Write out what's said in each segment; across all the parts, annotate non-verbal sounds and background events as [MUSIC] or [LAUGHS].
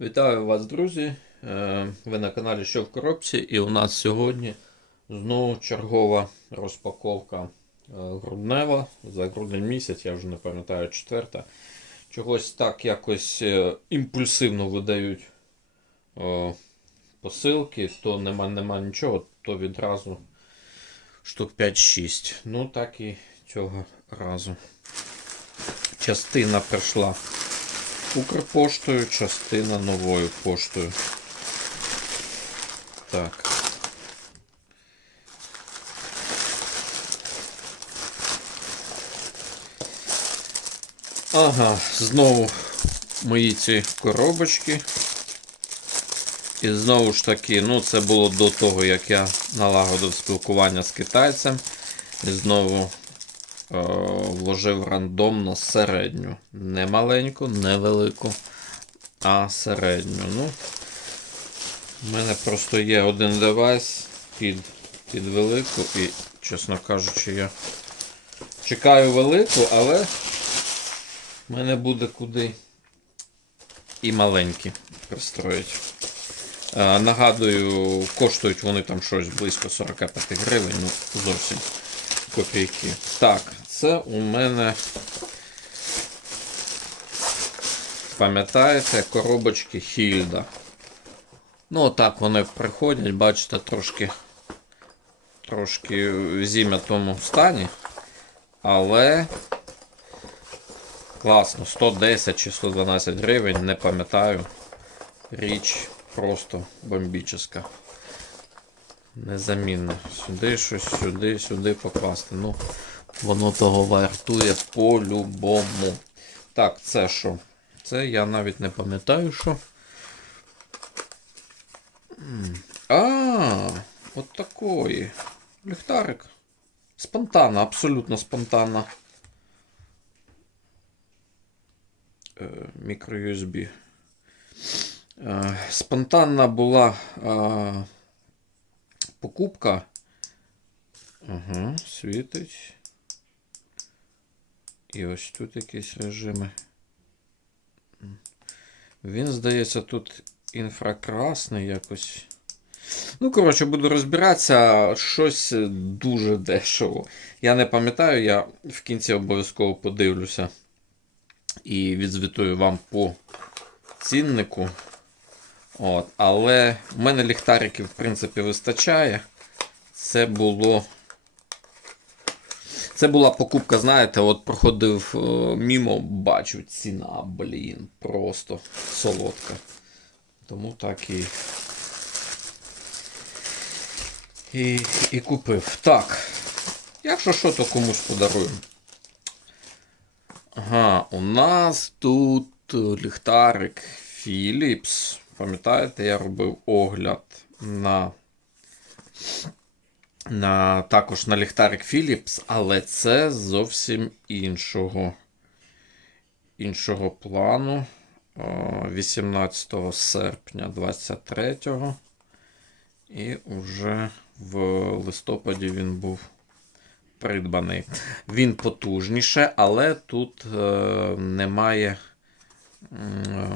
Вітаю вас, друзі! Е, Ви на каналі Що в коробці, і у нас сьогодні знову чергова розпаковка е, груднева за грудень місяць, я вже не пам'ятаю, четверта. Чогось так якось е, імпульсивно видають посилки, то нема, нема нічого, то відразу штук 5-6. Ну так і цього разу. Частина прийшла Укрпоштою, частина новою поштою. Так. Ага, знову мої ці коробочки. І знову ж таки, ну це було до того, як я налагодив спілкування з китайцем. І знову вложив рандомно середню. Не маленьку, не велику, а середню. Ну, У мене просто є один девайс під, під велику і, чесно кажучи, я чекаю велику, але в мене буде куди і маленькі пристроїть. Е, Нагадую, коштують вони там щось близько 45 гривень, ну зовсім копійки. Так, це у мене, пам'ятаєте, коробочки Хільда. Ну, отак вони приходять, бачите, трошки трошки в зім'ятому стані. Але класно, 110 чи 112 гривень, не пам'ятаю. Річ просто бомбічна. Незамінно. Сюди щось, сюди, сюди покласти. Ну, воно того вартує по-любому. Так, це що? Це я навіть не пам'ятаю, що. А, от такої. Ліхтарик. Спонтанно, абсолютно спонтанно. Е, Мікро-USB. Е, Спонтанна була е, покупка. Ага, світить. І ось тут якісь режими. Він, здається, тут інфракрасний якось. Ну, коротше, буду розбиратися. Щось дуже дешево. Я не пам'ятаю, я в кінці обов'язково подивлюся і відзвітую вам по ціннику. От, Але в мене ліхтариків, в принципі, вистачає. Це було. Це була покупка, знаєте, от проходив е, мімо, бачу, ціна, блін, просто солодка. Тому так і. І, і купив. Так. Якщо що, то комусь подарую. Ага, у нас тут ліхтарик Philips. Пам'ятаєте, я робив огляд на, на також на ліхтарик Philips, але це зовсім іншого, іншого плану. 18 серпня 23-го. І вже в листопаді він був придбаний. Він потужніше, але тут е, немає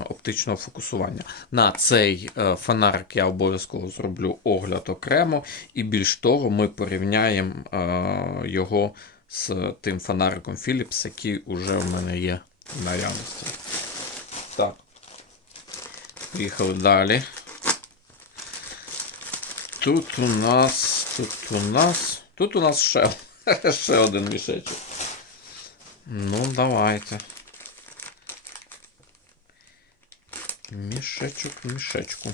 оптичного фокусування. На цей е, фонарик я обов'язково зроблю огляд окремо, і більш того, ми порівняємо е, його з тим фонариком Philips, який вже в мене є в наявності. Так. Поїхали далі. Тут у нас. Тут у нас. Тут у нас ще, [LAUGHS] ще один мішечок. Ну, давайте. Мішечок, мішечку.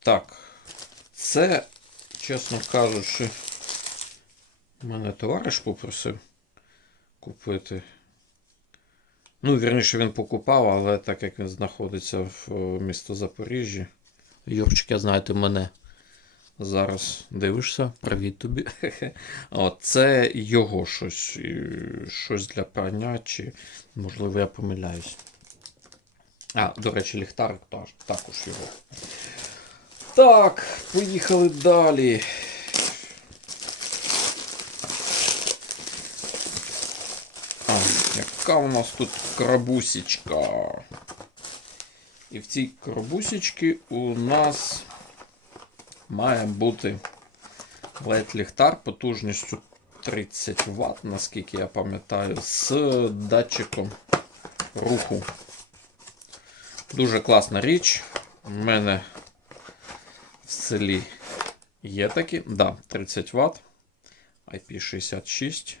Так. Це, чесно кажучи, мене товариш попросив купити. Ну, вірніше, він покупав, але так як він знаходиться в е, місто Запоріжжі. Юрчик, я знаєте, мене Зараз дивишся, привіт тобі. [LAUGHS] О, Це його щось щось для прання, чи, можливо, я помиляюсь. А, до речі, ліхтарик також його. Так, поїхали далі. А, Яка у нас тут крабусічка? І в цій крабусічці у нас має бути led ліхтар потужністю 30 Вт, наскільки я пам'ятаю, з датчиком руху. Дуже класна річ. У мене в селі є такі. Да, 30 Вт. IP66.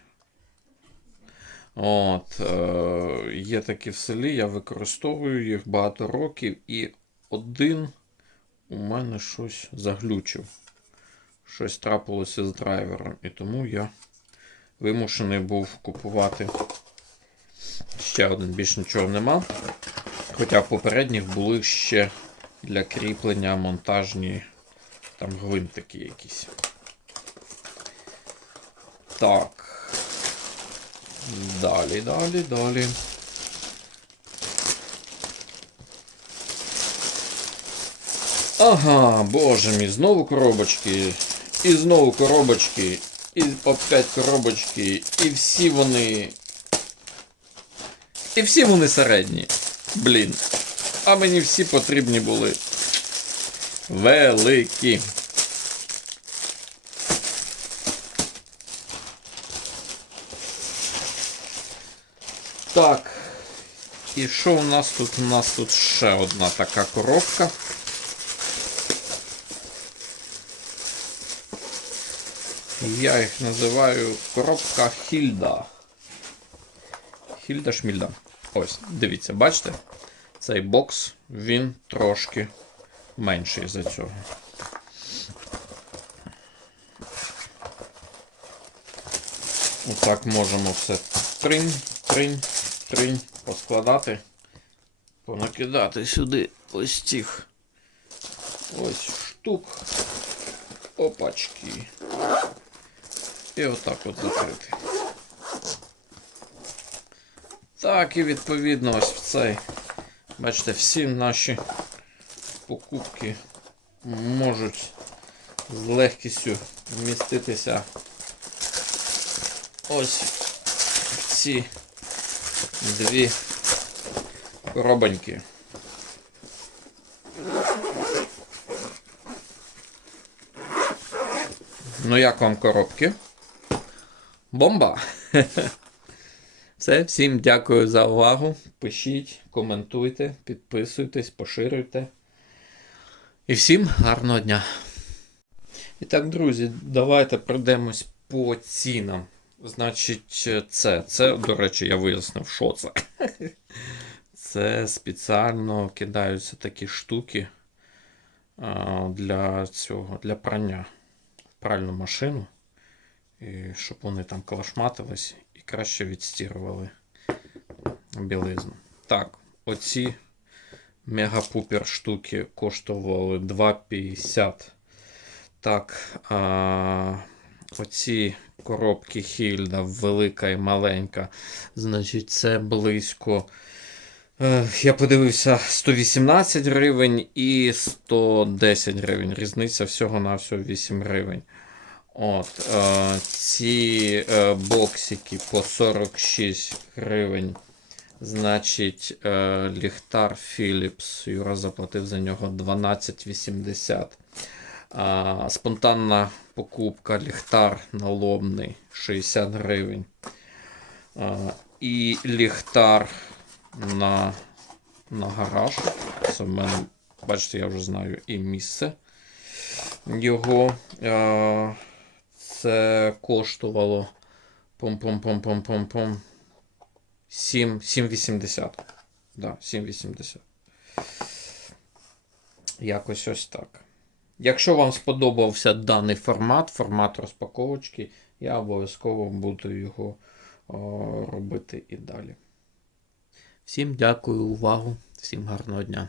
От, е, є такі в селі, я використовую їх багато років, і один у мене щось заглючив. Щось трапилося з драйвером, і тому я вимушений був купувати ще один, більш нічого нема. Хоча в попередніх були ще для кріплення монтажні там гвинтики якісь. Так. Далі, далі, далі. Ага, боже мій, знову коробочки. І знову коробочки. І опять коробочки. І всі вони. І всі вони середні. Блін. А мені всі потрібні були. Великі. Так. І що у нас тут? У нас тут ще одна така коробка. Я їх називаю коробка Хільда. Хільда Шмільда. Ось, дивіться, бачите? Цей бокс, він трошки менший за цього. Отак можемо все тринь, тринь, тринь поскладати, понакидати сюди ось цих ось штук. Опачки. І отак от закрити. Так, і відповідно ось в цей. Бачите, всі наші покупки можуть з легкістю вміститися ось в ці дві коробоньки. Ну, як вам коробки? Бомба! [LAUGHS] Все, всім дякую за увагу. Пишіть, коментуйте, підписуйтесь, поширюйте. І всім гарного дня. І так, друзі, давайте пройдемось по цінам. Значить, це, це, до речі, я вияснив, що це. [LAUGHS] Це спеціально кидаються такі штуки для цього, для прання в пральну машину. Щоб вони там калашматились і краще відстірували білизну. Так, оці мегапупер штуки коштували 2,50. Так, а, оці коробки Хільда, велика і маленька. Значить, це близько. е, Я подивився 118 гривень і 110 гривень. Різниця всього-навсього 8 гривень. От, е, ці е, боксики по 46 гривень. Значить, е, ліхтар Philips. Юра заплатив за нього 12,80. А, спонтанна покупка ліхтар налобний 60 гривень. А, і ліхтар на, на гараж. Це в мене, бачите, я вже знаю і місце його. А, це коштувало пом-пом-пом-пом-пом-пом. 7,80. Да, 7,80. Якось ось так. Якщо вам сподобався даний формат, формат розпаковочки, я обов'язково буду його о, робити і далі. Всім дякую увагу, всім гарного дня.